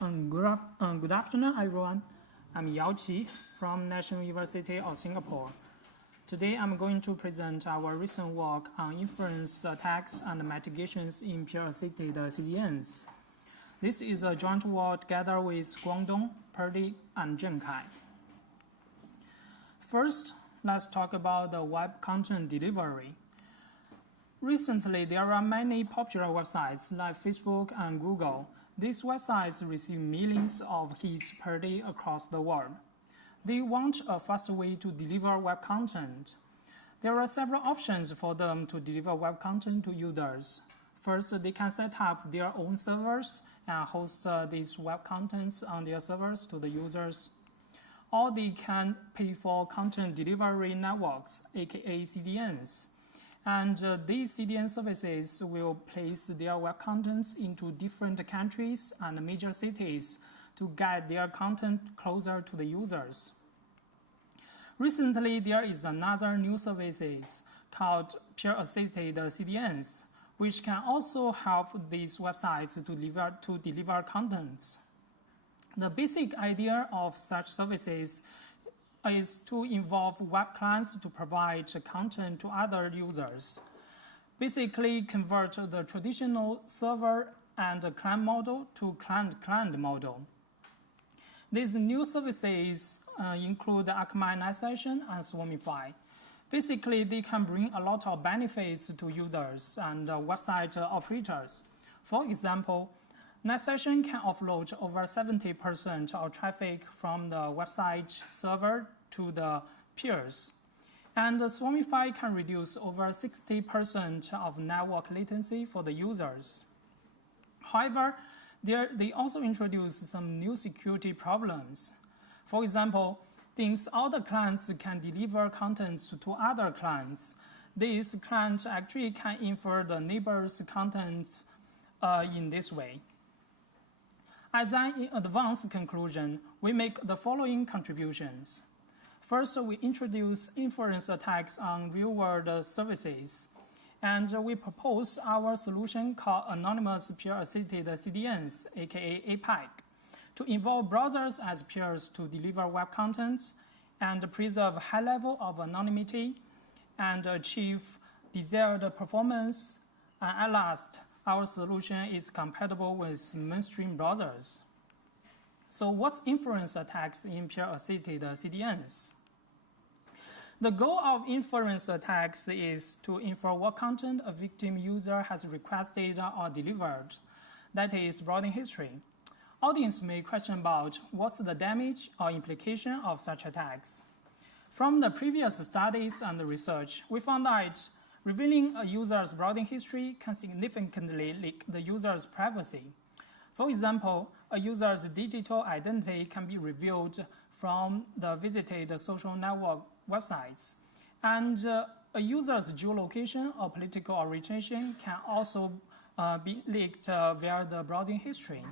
Good afternoon, everyone. I'm Yaoqi from National University of Singapore. Today, I'm going to present our recent work on inference attacks and mitigations in peer-assisted CDNs. This is a joint work together with Guangdong, Purdy, and Zhengkai. First, let's talk about the web content delivery. Recently, there are many popular websites like Facebook and Google. These websites receive millions of hits per day across the world. They want a faster way to deliver web content. There are several options for them to deliver web content to users. First, they can set up their own servers and host these web contents on their servers to the users. Or they can pay for content delivery networks, aka CDNs. And these CDN services will place their web contents into different countries and major cities to get their content closer to the users. Recently, there is another new service called peer-assisted CDNs, which can also help these websites to deliver contents. The basic idea of such services is to involve web clients to provide content to other users. Basically, convert the traditional server and client model to client-client model. These new services include Akamai and Swarmify. Basically, they can bring a lot of benefits to users and website operators. For example, NetSession can offload over 70% of traffic from the website server to the peers. And Swarmify can reduce over 60% of network latency for the users. However, they also introduce some new security problems. For example, since all the clients can deliver contents to other clients, these clients actually can infer the neighbor's contents in this way. As an advanced conclusion, we make the following contributions. First, we introduce inference attacks on real-world services, and we propose our solution called Anonymous Peer-Assisted CDNs, aka APAC, to involve browsers as peers to deliver web contents and preserve a high level of anonymity and achieve desired performance. And at last, our solution is compatible with mainstream browsers. So what's inference attacks in peer-assisted CDNs? The goal of inference attacks is to infer what content a victim user has requested or delivered, that is, browsing history. Audience may question about what's the damage or implication of such attacks. From the previous studies and research, we found that revealing a user's browsing history can significantly leak the user's privacy. For example, a user's digital identity can be revealed from the visited social network websites, and a user's geolocation or political orientation can also be leaked via the browsing history.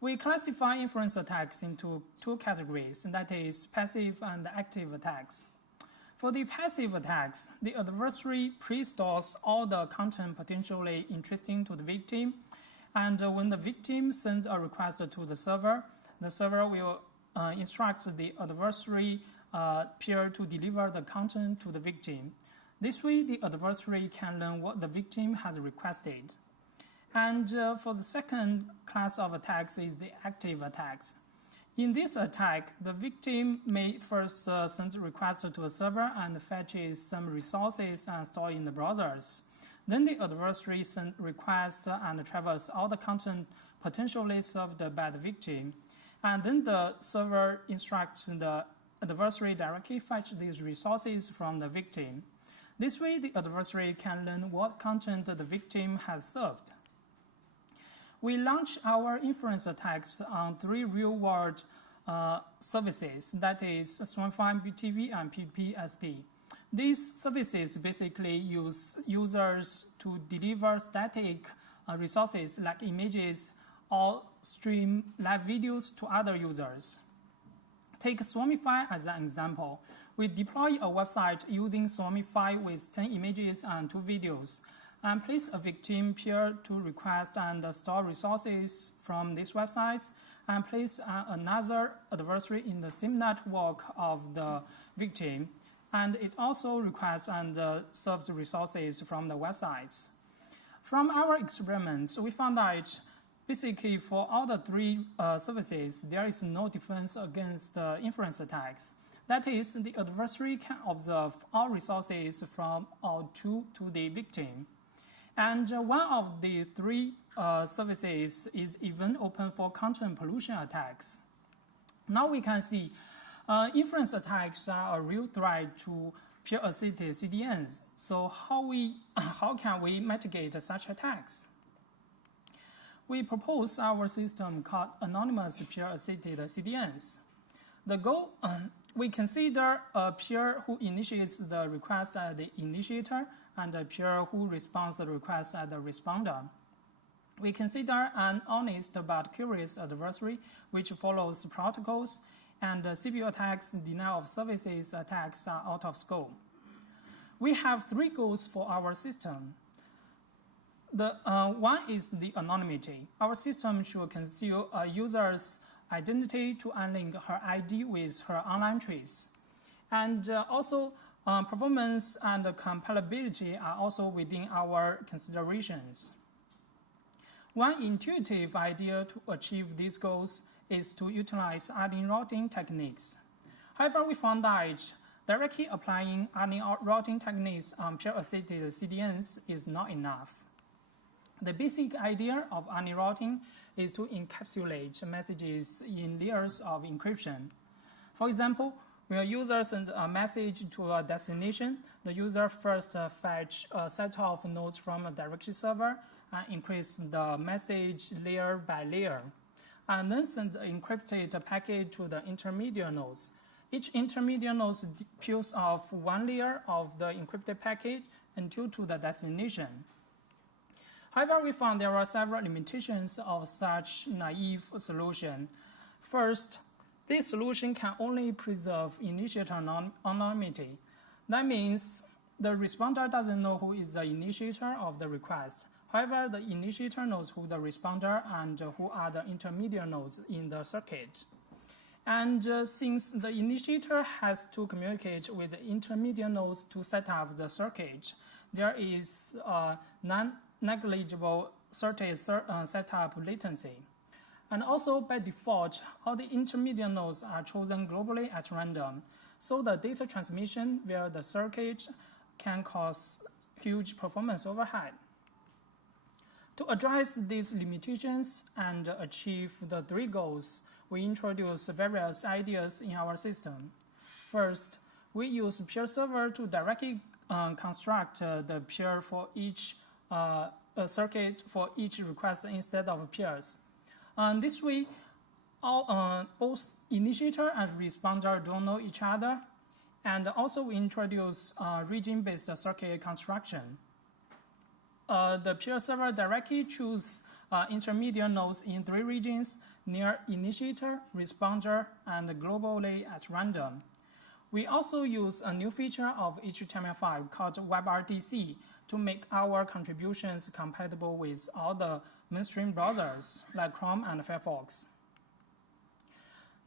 We classify inference attacks into two categories, that is, passive and active attacks. For the passive attacks, the adversary pre-stores all the content potentially interesting to the victim, and when the victim sends a request to the server will instruct the adversary peer to deliver the content to the victim. This way, the adversary can learn what the victim has requested. And for the second class of attacks is the active attacks. In this attack, the victim may first send a request to a server and fetches some resources and store in the browsers. Then the adversary sends request and traverses all the content potentially served by the victim. And then the server instructs the adversary directly fetch these resources from the victim. This way, the adversary can learn what content the victim has served. We launch our inference attacks on three real-world services, that is, Swarmify, BTV, and PPSP. These services basically use users to deliver static resources like images or stream live videos to other users. Take Swarmify as an example. We deploy a website using Swarmify with 10 images and 2 videos. and place a victim peer to request and store resources from these websites, and place another adversary in the same network of the victim, and it also requests and serves resources from the websites. From our experiments, we found that basically for all the three services, there is no defense against inference attacks. That is, the adversary can observe all resources from or to the victim. And one of the three services is even open for content pollution attacks. Now we can see inference attacks are a real threat to peer-assisted CDNs. So how can we mitigate such attacks? We propose our system called anonymous peer-assisted CDNs. The goal, we consider a peer who initiates the request as the initiator and a peer who responds to the request as the responder. We consider an honest but curious adversary which follows protocols, and CPU attacks, denial of services attacks are out of scope. We have three goals for our system. One is the anonymity. Our system should conceal a user's identity to unlink her ID with her online trace. And also, performance and compatibility are also within our considerations. One intuitive idea to achieve these goals is to utilize ARNI routing techniques. However, we found that directly applying ARNI routing techniques on peer-assisted CDNs is not enough. The basic idea of ARNI routing is to encapsulate messages in layers of encryption. For example, when a user sends a message to a destination, the user first fetch a set of nodes from a directory server and increase the message layer by layer, and then send the encrypted packet to the intermediate nodes. Each intermediate node peels off one layer of the encrypted packet until to the destination. However, we found there are several limitations of such naive solution. First, this solution can only preserve initiator anonymity. That means the responder doesn't know who is the initiator of the request. However, the initiator knows who the responder and who are the intermediate nodes in the circuit. And since the initiator has to communicate with the intermediate nodes to set up the circuit, there is non-negligible circuit setup latency. And also, by default, all the intermediate nodes are chosen globally at random, so the data transmission via the circuit can cause huge performance overhead. To address these limitations and achieve the three goals, we introduce various ideas in our system. First, we use peer server to directly construct the peer for each circuit for each request instead of peers. This way, both initiator and responder don't know each other. And also we introduce region-based circuit construction. The peer server directly chooses intermediate nodes in three regions near initiator, responder, and globally at random. We also use a new feature of HTML5 called WebRTC to make our contributions compatible with all the mainstream browsers like Chrome and Firefox.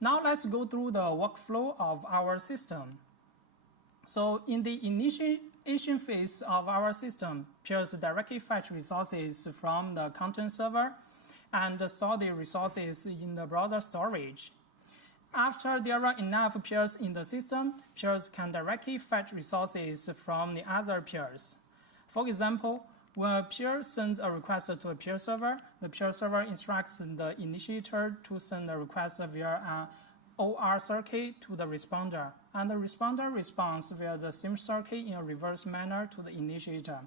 Now let's go through the workflow of our system. So in the initiation phase of our system, peers directly fetch resources from the content server and store the resources in the browser storage. After there are enough peers in the system, peers can directly fetch resources from the other peers. For example, when a peer sends a request to a peer server, the peer server instructs the initiator to send a request via an OR circuit to the responder, and the responder responds via the same circuit in a reverse manner to the initiator.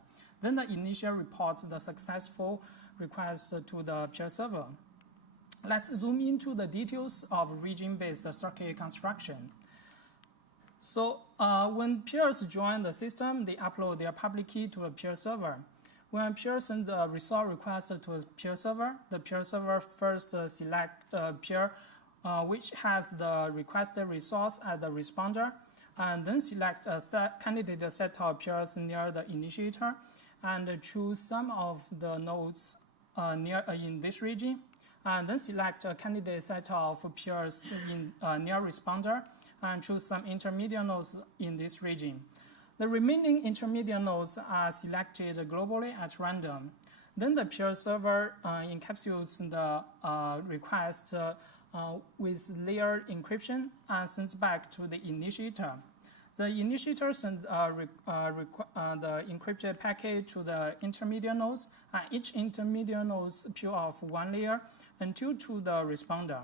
Then the initiator reports the successful request to the peer server. Let's zoom into the details of region-based circuit construction. So when peers join the system, they upload their public key to a peer server. When a peer sends a resource request to a peer server, the peer server first selects a peer which has the requested resource as the responder, and then select a candidate set of peers near the initiator, and choose some of the nodes near in this region, and then select a candidate set of peers in near responder, and choose some intermediate nodes in this region. The remaining intermediate nodes are selected globally at random. Then the peer server encapsulates the request with layer encryption and sends back to the initiator. The initiator sends the encrypted packet to the intermediate nodes, and each intermediate node peel off one layer until to the responder.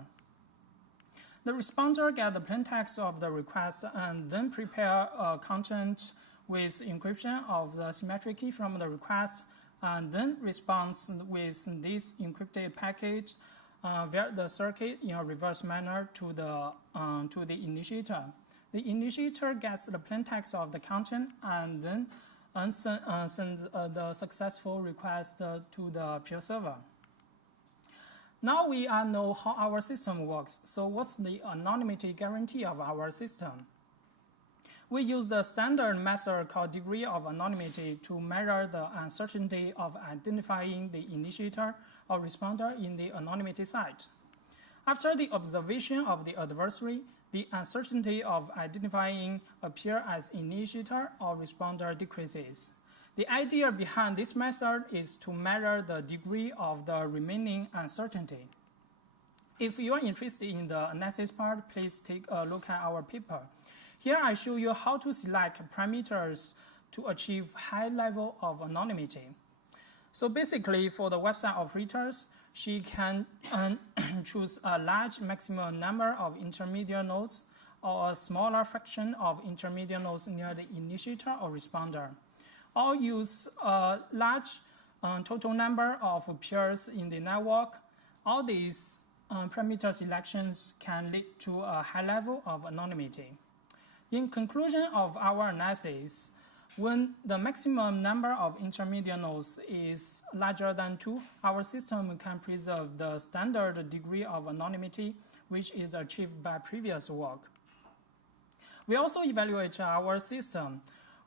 The responder gets the plaintext of the request and then prepare content with encryption of the symmetric key from the request, and then responds with this encrypted packet via the circuit in a reverse manner to the initiator. The initiator gets the plaintext of the content and then sends the successful request to the peer server. Now we all know how our system works. So what's the anonymity guarantee of our system? We use the standard method called degree of anonymity to measure the uncertainty of identifying the initiator or responder in the anonymity site. After the observation of the adversary, the uncertainty of identifying a peer as initiator or responder decreases. The idea behind this method is to measure the degree of the remaining uncertainty. If you are interested in the analysis part, please take a look at our paper. Here I show you how to select parameters to achieve high level of anonymity. So basically, for the website operators, she can choose a large maximum number of intermediate nodes or a smaller fraction of intermediate nodes near the initiator or responder, or use a large total number of peers in the network. All these parameter selections can lead to a high level of anonymity. In conclusion of our analysis, when the maximum number of intermediate nodes is larger than 2, our system can preserve the standard degree of anonymity, which is achieved by previous work. We also evaluate our system.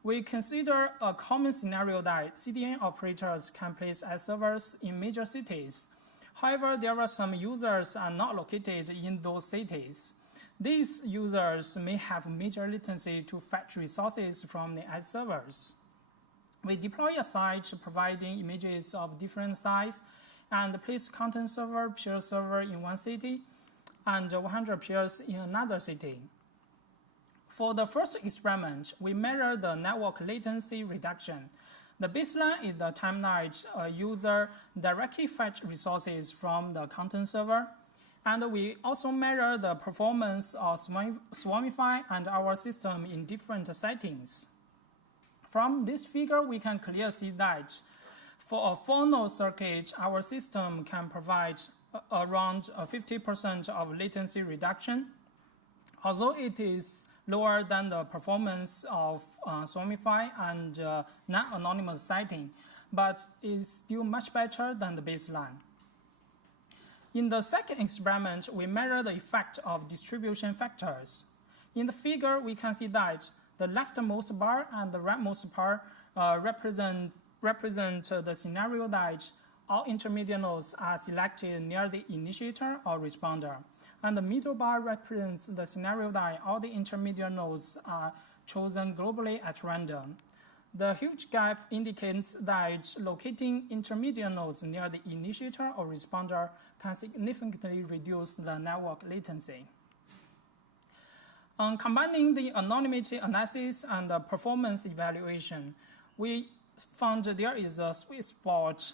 We consider a common scenario that CDN operators can place as servers in major cities. However, there are some users are not located in those cities. These users may have major latency to fetch resources from the edge servers. We deploy a site providing images of different size and place content server, peer server in one city and 100 peers in another city. For the first experiment, we measure the network latency reduction. The baseline is the time that a user directly fetch resources from the content server. And we also measure the performance of Swarmify and our system in different settings. From this figure, we can clearly see that for a 4-node circuit, our system can provide around 50% of latency reduction. Although it is lower than the performance of Swarmify and non-anonymous setting, but it's still much better than the baseline. In the second experiment, we measure the effect of distribution factors. In the figure, we can see that the leftmost bar and the rightmost bar represent the scenario that all intermediate nodes are selected near the initiator or responder. And the middle bar represents the scenario that all the intermediate nodes are chosen globally at random. The huge gap indicates that locating intermediate nodes near the initiator or responder can significantly reduce the network latency. Combining the anonymity analysis and the performance evaluation, we found there is a sweet spot,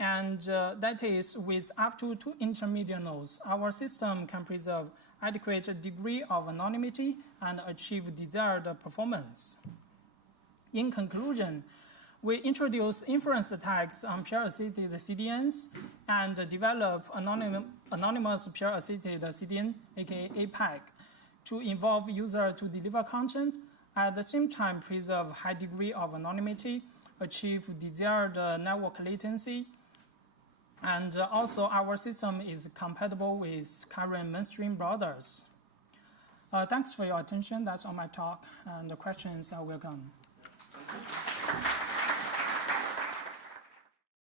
and that is with up to 2 intermediate nodes, our system can preserve adequate degree of anonymity and achieve desired performance. In conclusion, we introduce inference attacks on peer-assisted CDNs and develop anonymous peer-assisted CDN, aka APAC, to involve users to deliver content, at the same time preserve high degree of anonymity, achieve desired network latency, and also our system is compatible with current mainstream browsers. Thanks for your attention. That's all my talk, and the questions are welcome.